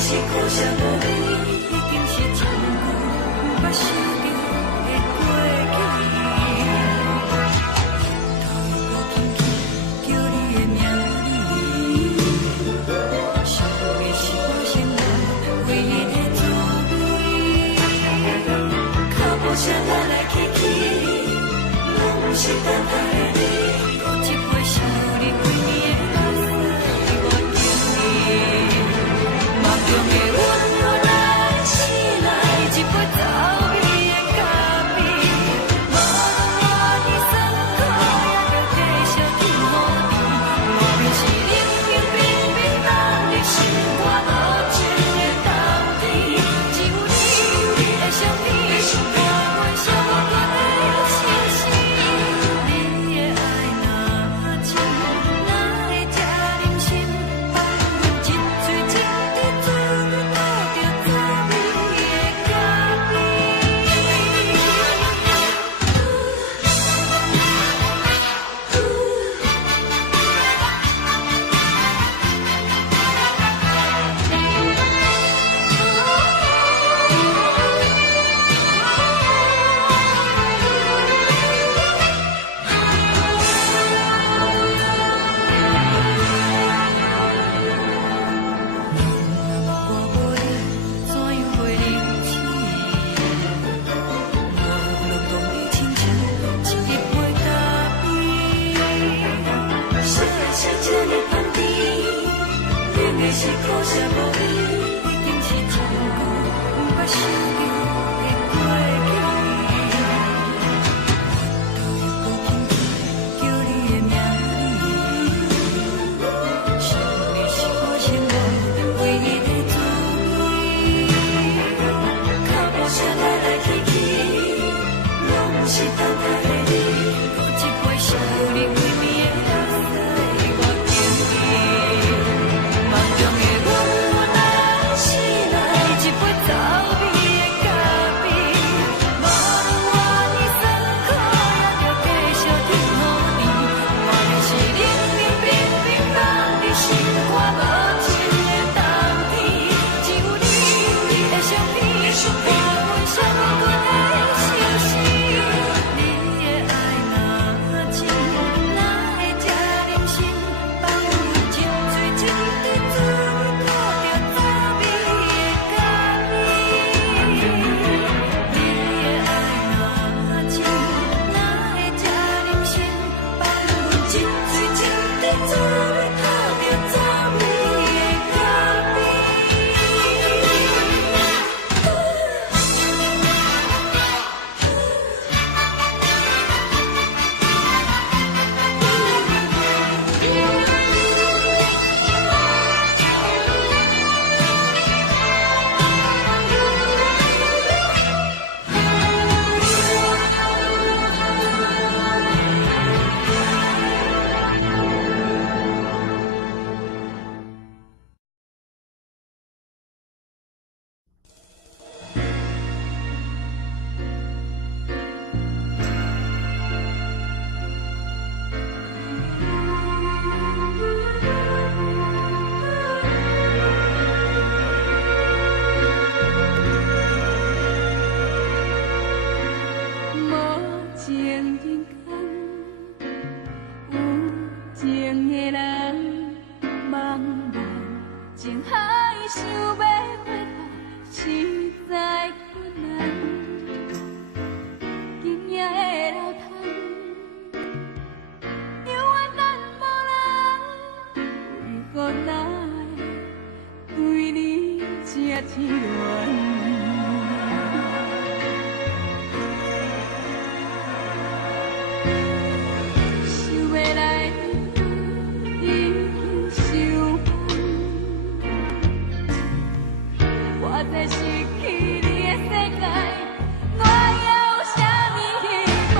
是苦涩无味，一定是真久捌想着的过去。头又轻轻叫你的名字，想的是我生活唯一的滋味。脚步声来来去去，拢是等待的你。有一杯想你几年的目屎，我敬你。梦中的阮若来醒来，一杯走味的咖啡，无论我的酸苦，也着继续甜乎甜。莫名是冷冰冰冰冻入心肝无情的冬天，只有你的相片，伴阮相互阮的心事。你的爱若真，哪会这忍心放阮一嘴情的滋味，倒着滋味的咖啡。我无你，怎样会忍气？无落动的亲像一杯咖啡，小小这呢香甜，冷的是苦涩无味，一定是真久捌想着的过去。头又轻轻叫你的名字，想的是我生活唯一的滋味。脚步声来来去去，拢是等待的你。有一杯想你几暝的目屎，我敬你。梦中的阮若来醒来，一杯走味的咖啡，无论我的酸苦，也着继续甜乎甜。莫名是冷冰冰冰冻入心肝无情的冬天，只有你的相片，伴阮相互阮的心事。你的爱若真，哪会这忍心放阮一嘴情的滋味，倒着滋味的咖啡。你的爱若真，哪会这忍心放阮一嘴情的滋味，倒着滋味的咖啡。无情人间，有情的人，茫茫情海想要回头，实在困难。今夜的流淌，犹原咱无人，为何咱会对你这痴恋？想要来已经伤寒，我在失去你的世界，我还有啥物希望？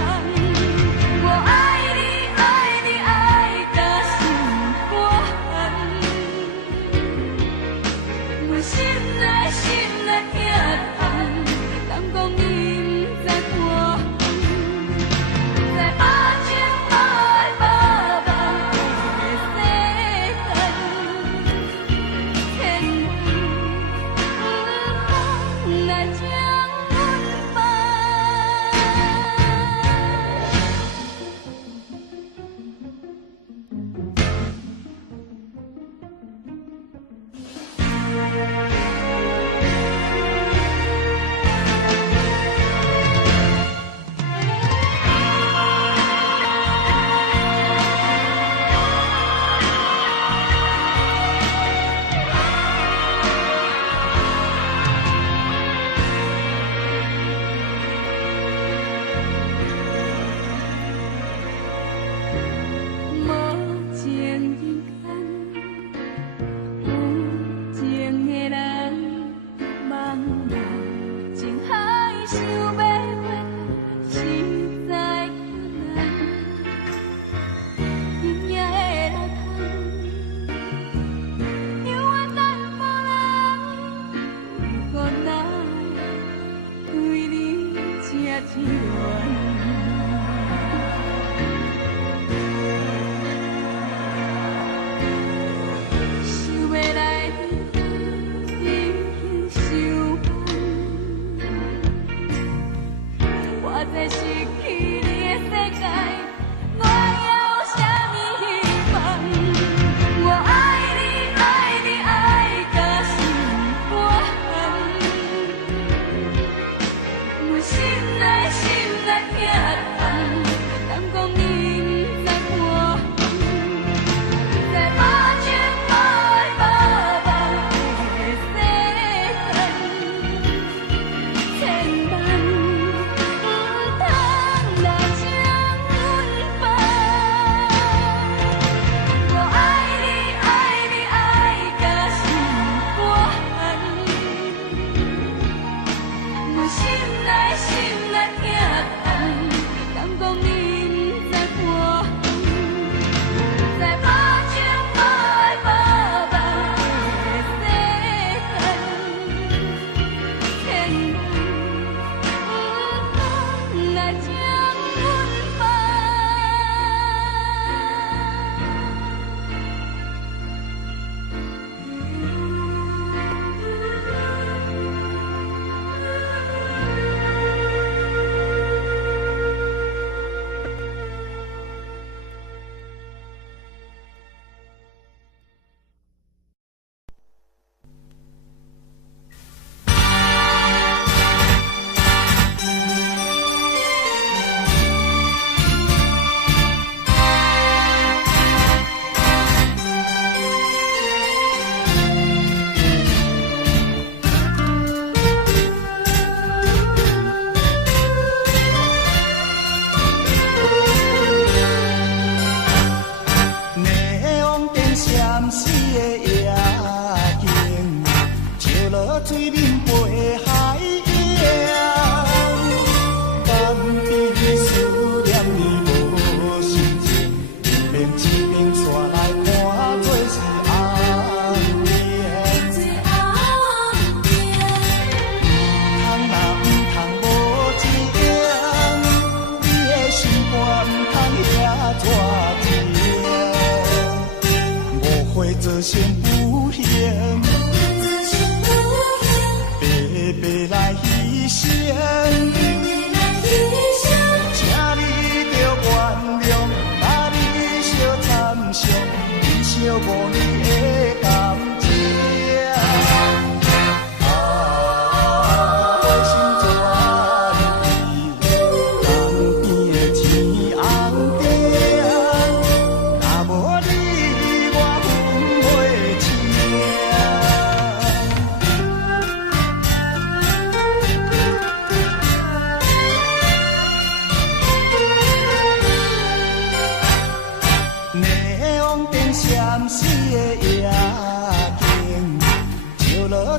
我爱你，爱你，爱到心肝，我心内心内痛。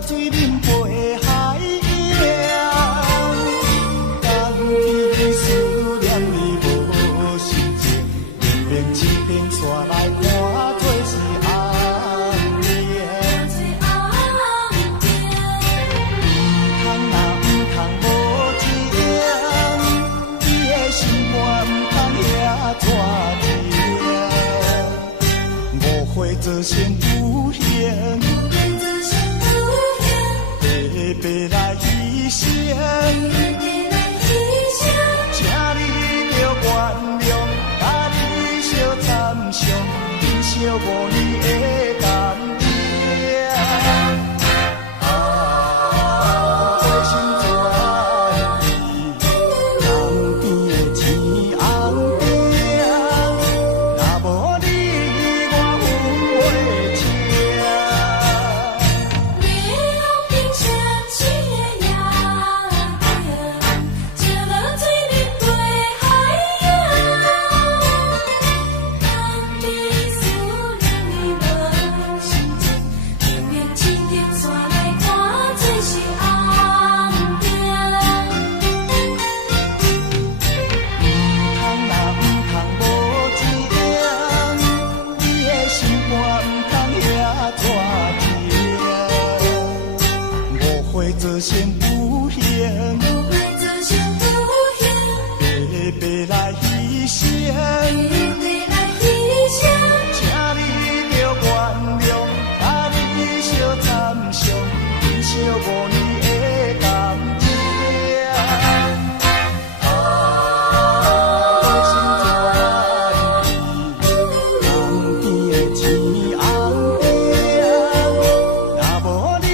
水面陪海洋，当天思念你无心情，明明一片山来看做是红颜。唔通啊唔通无情，你的心肝唔通遐带情，误会做成有形。白来牺牲，请你着原谅，甲你相参详，珍惜5年的感情。真心做爱你，江边的青红灯，若无你我分袂清。做成有形，白白来牺牲，请你着原谅，甲你相参详，珍惜5年的感情。真心做爱你，江边的青红灯，若无你。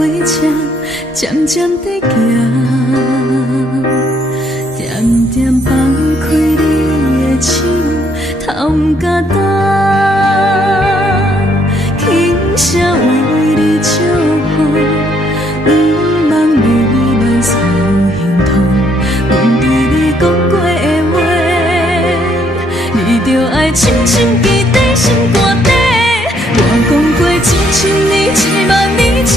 火车渐渐地行，点点放开你的手，头不敢动，轻声为你祝福，不望你慢诉心痛。阮对你讲过的话，你着爱深深记在心肝底。我讲过1000年、10000年，只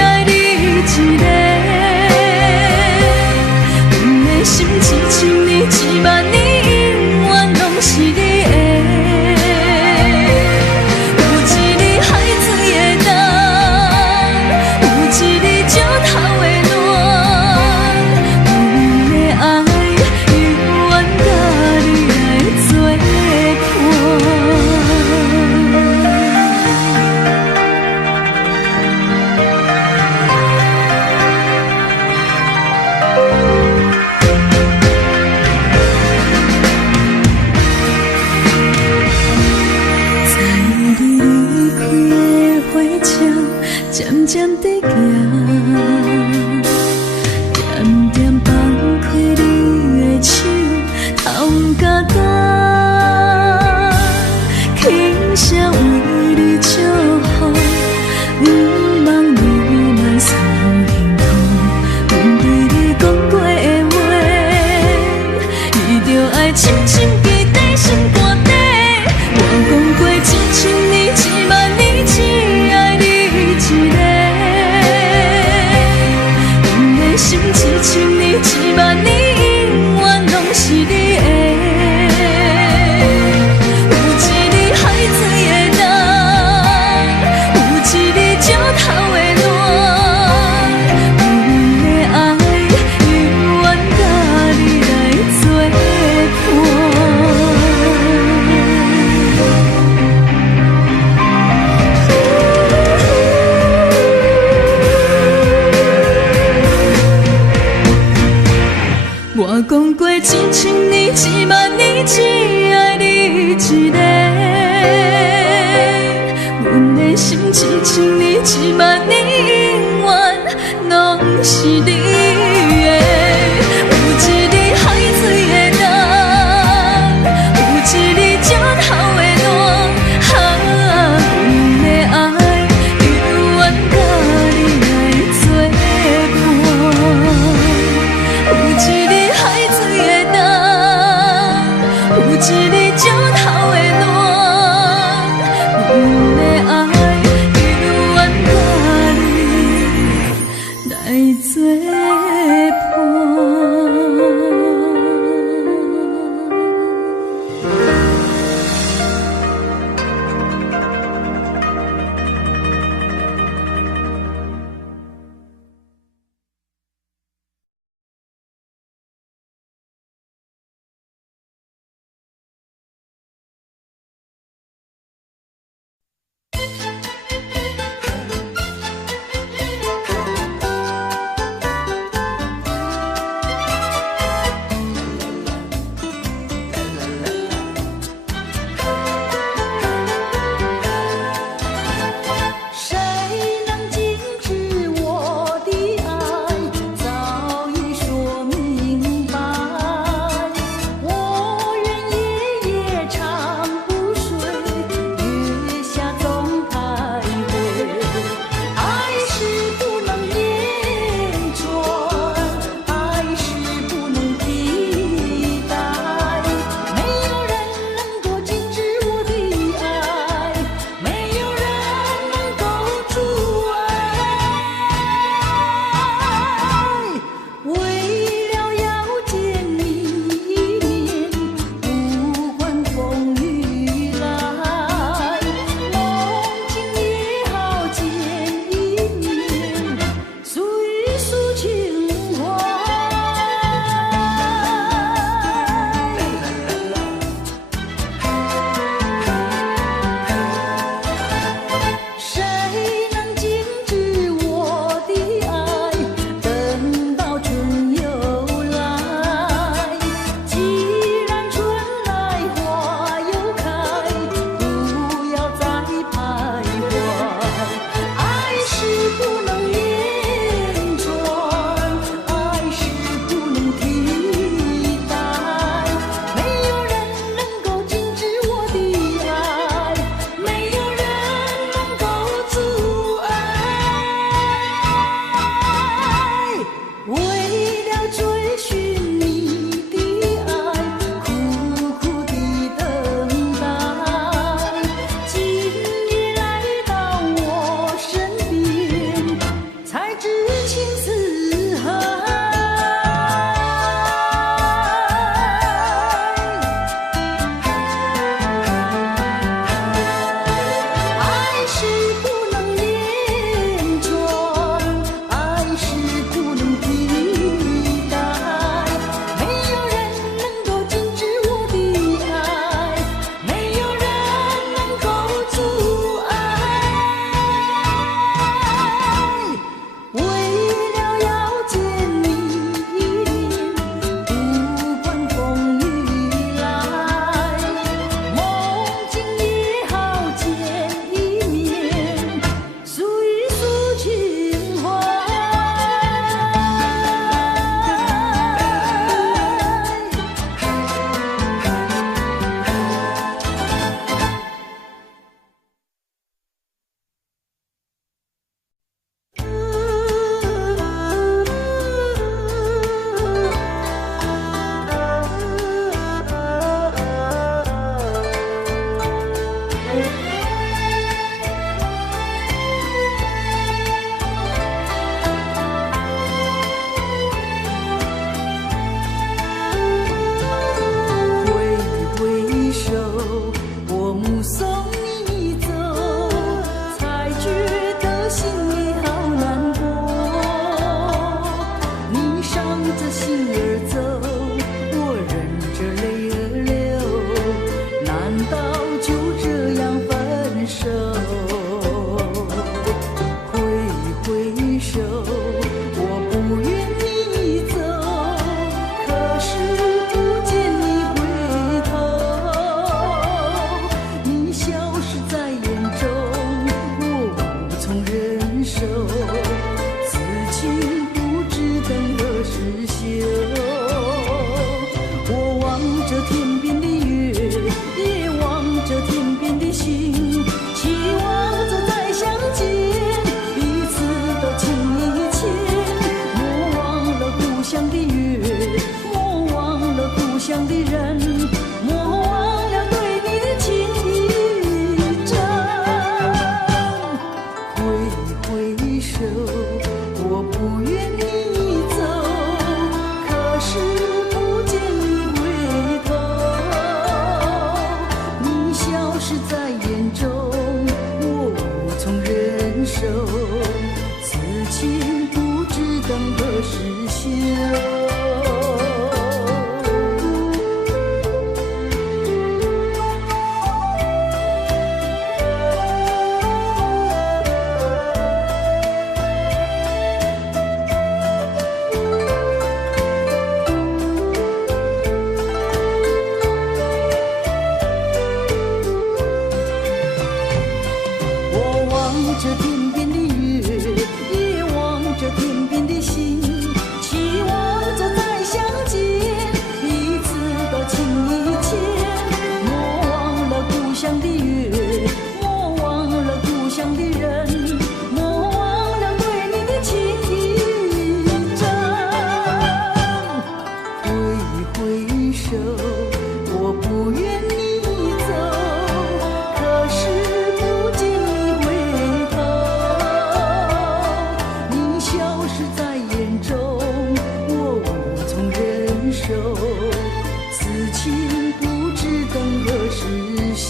爱你一个。阮的心1000年、10000年，永远拢是你的。有一日海水的浪，有一日石头的暖，阮的爱永远甲你来作伴。渐渐地行，点点放开你的手，头不敢动，轻声为你祝福，不望你慢诉心痛。阮对你讲过的话，你着爱深深记在心肝底。我讲过1000年、10000年，只爱你一个。心1000年、10000年，永远拢是你的。有一日海水的浪，有一日石头的暖，阮的爱永远甲你来作伴。我讲过1000年、10000年，只爱你一个。阮的心1000年、10000年，永远拢是你的。有一日海水的浪，有一日石头的暖，阮的爱永远甲你来作伴。有一日海水的浪，有一日石头的暖，阮的爱永远甲着天边的月，也望着天边的星，期望着再相见，彼此都情意牵。莫忘了故乡的月，莫忘了故乡的人，莫忘了对你的情意真。挥挥手，我不愿你走，可是不见你回头。你消失在眼中，我无从忍受，此情不知等何时休。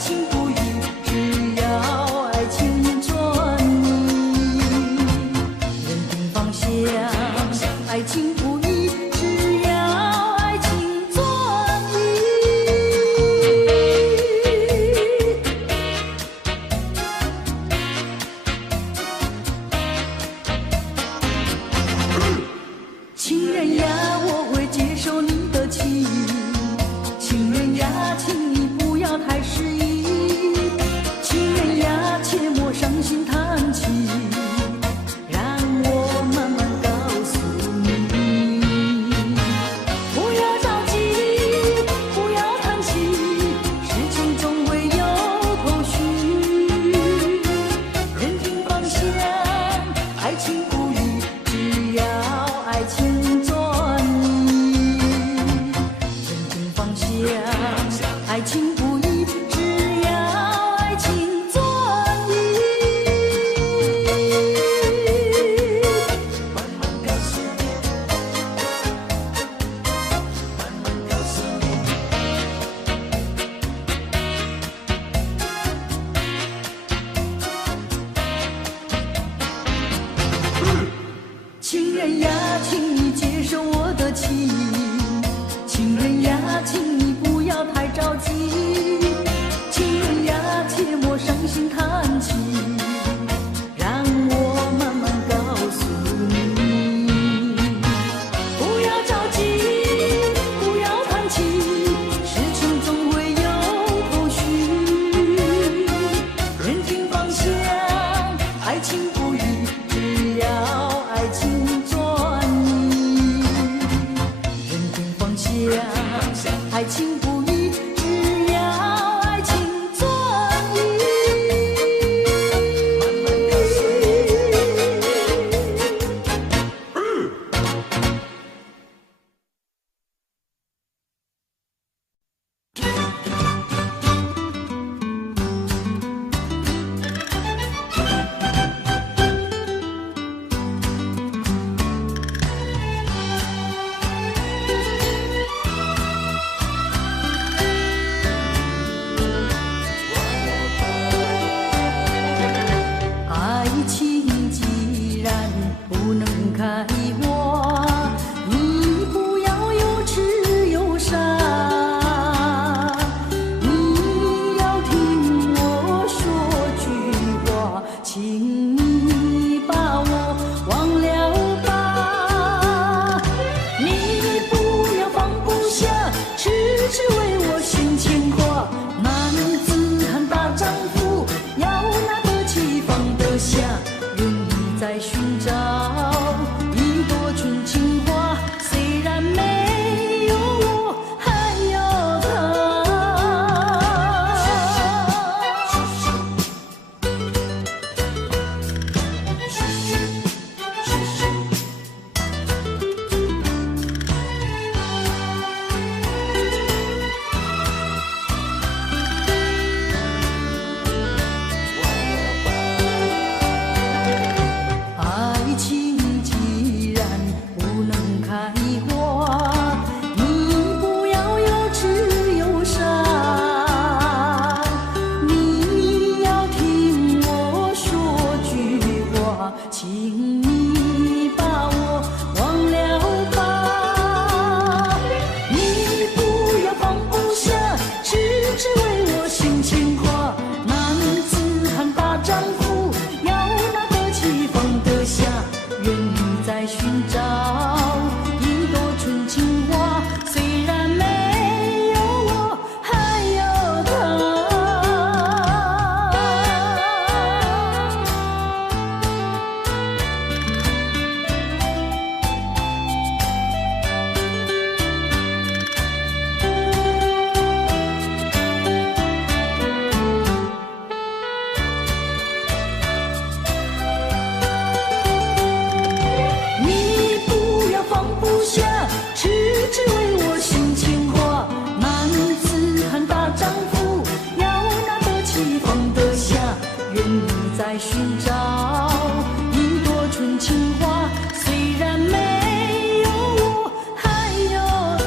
情不渝，只要爱情转移。心叹气，让我慢慢告诉你，不要着急，不要叹气，事情总会有头绪。人听方向，爱情不移，只要爱情专一。人听方向，爱情不移，只要爱情专一。爱情既然不能开花，你不要又痴又傻，你要听我说句话，请你把我忘了吧。你不要放不下，痴痴为我心牵挂。男子汉大丈夫，要拿得起放得下，愿意在寻找一朵纯情花，虽然没有我，还有爱情既然不能开花，你不要又痴又傻，你要听我说句话，请你把我忘了吧。你不要放不下，痴痴为我心牵挂。男子汉大丈夫，要拿得起放得下，愿意在寻找一朵纯情花，虽然没有我，还有他。你不要放不下，痴痴为我心牵挂。男子汉大丈夫，要拿得起放得下，愿意在寻找一朵纯情花，虽然没有我，还有他。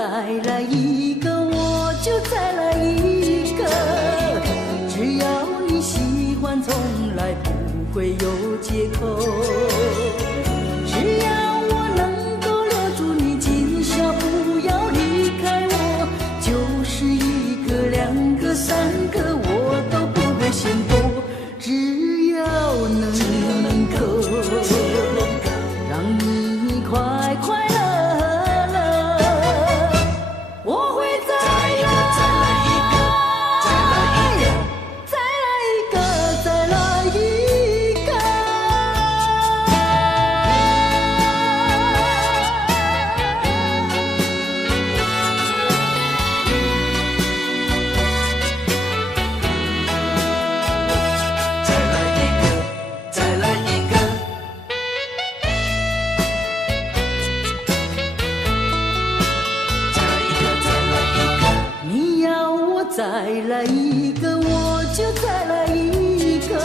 再来一个，我就再来一个。只要你喜欢，从来不会有借口。只要我能够留住你，今宵不要离开我，就是一个、两个、三个，我都不会嫌多。只要能够让你快快乐。再来一个，我就再来一个。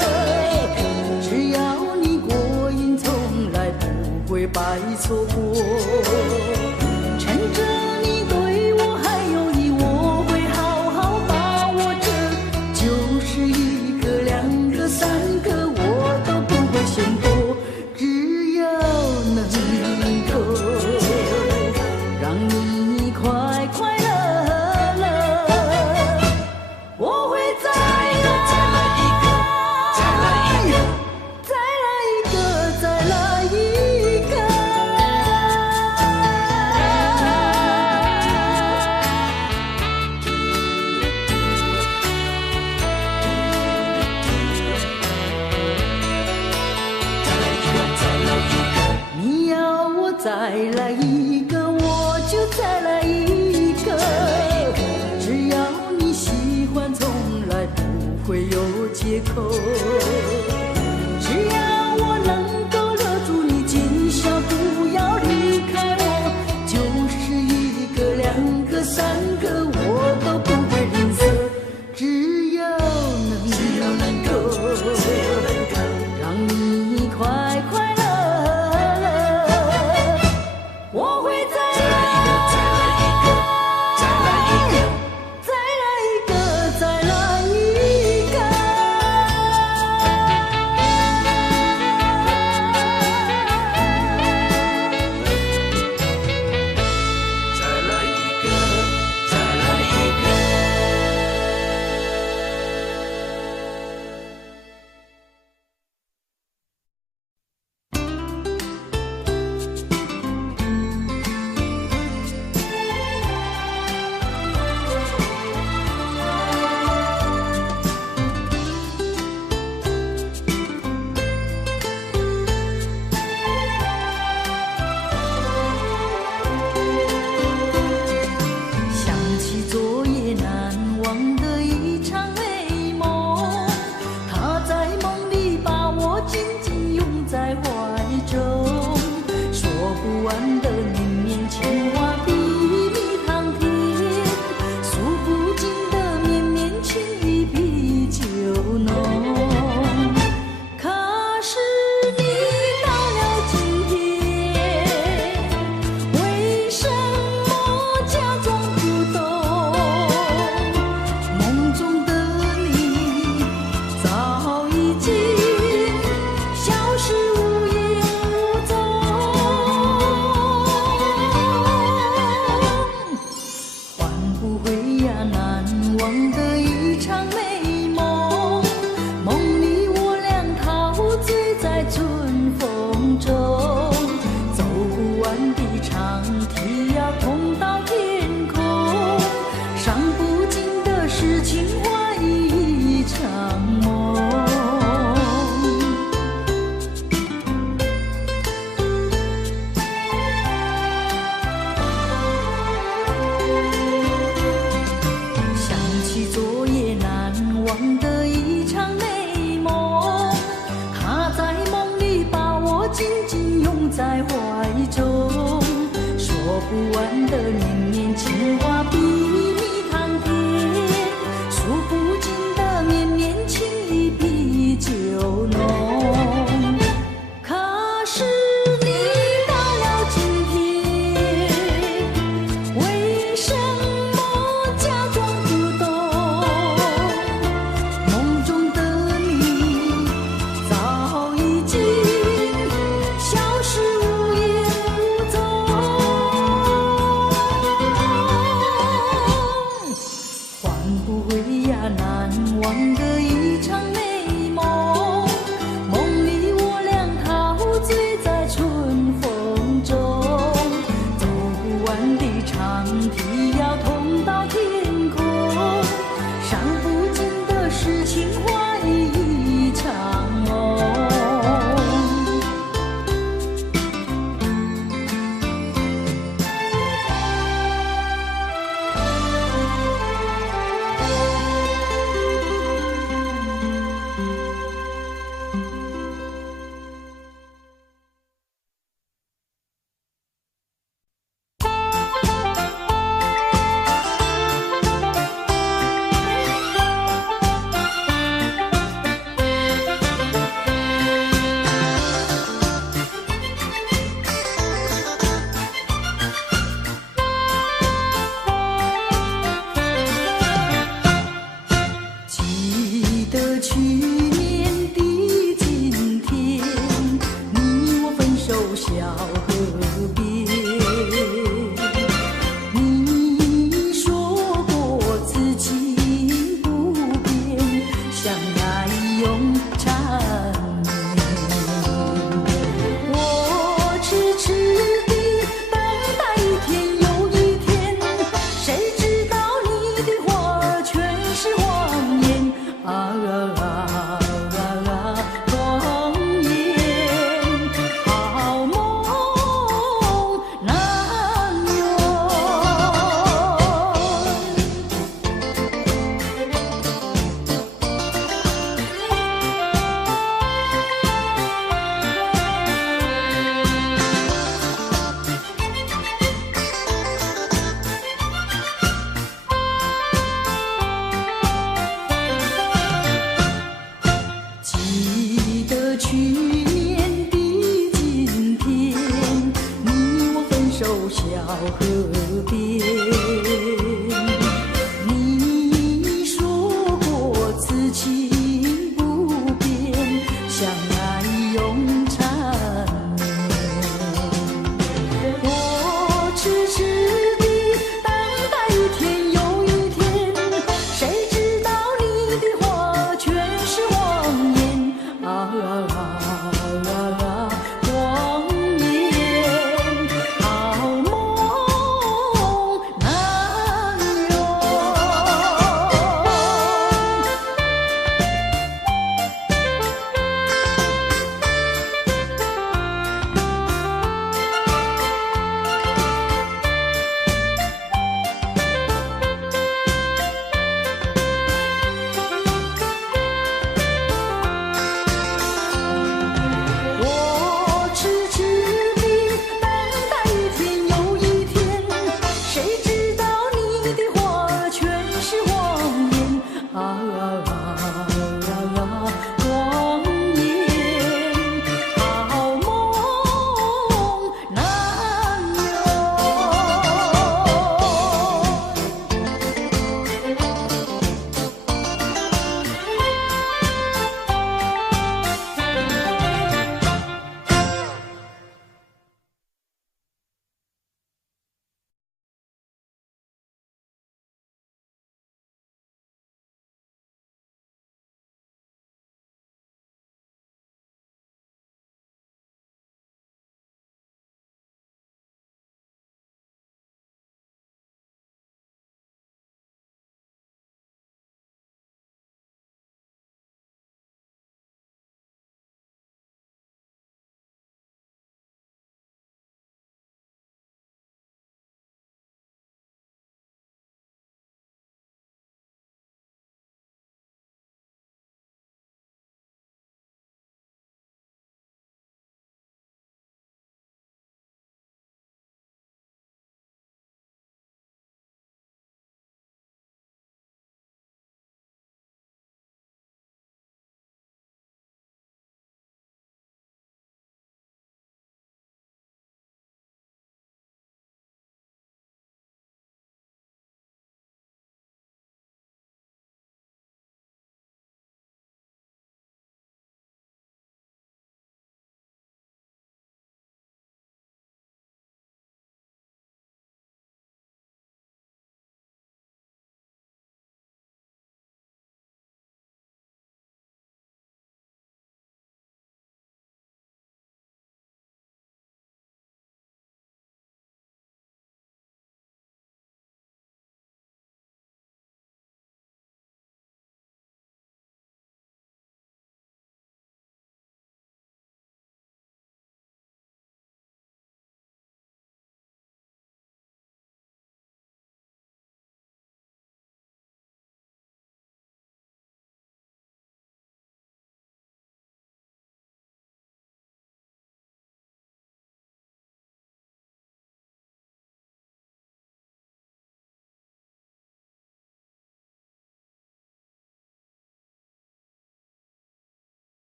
只要你过瘾，从来不会白错过。趁着你对我还有意，我会好好把握着。就是一个、两个、三个，我都不会嫌多。只要能够让你快快乐。再来一个，我就再来一个。只要你喜欢，从来不会有借口。只要我能够留住你，今宵不要离开我，就是一个、两个、三个，我都不会吝啬。只要能够让你快快乐。我会再来一个，再来一个，再来一个，再来一个，再来一个。再来一个，再来一个。不完的绵绵情话，比蜜糖甜，数不尽的绵绵情意比酒浓。可是你到了今天，为去。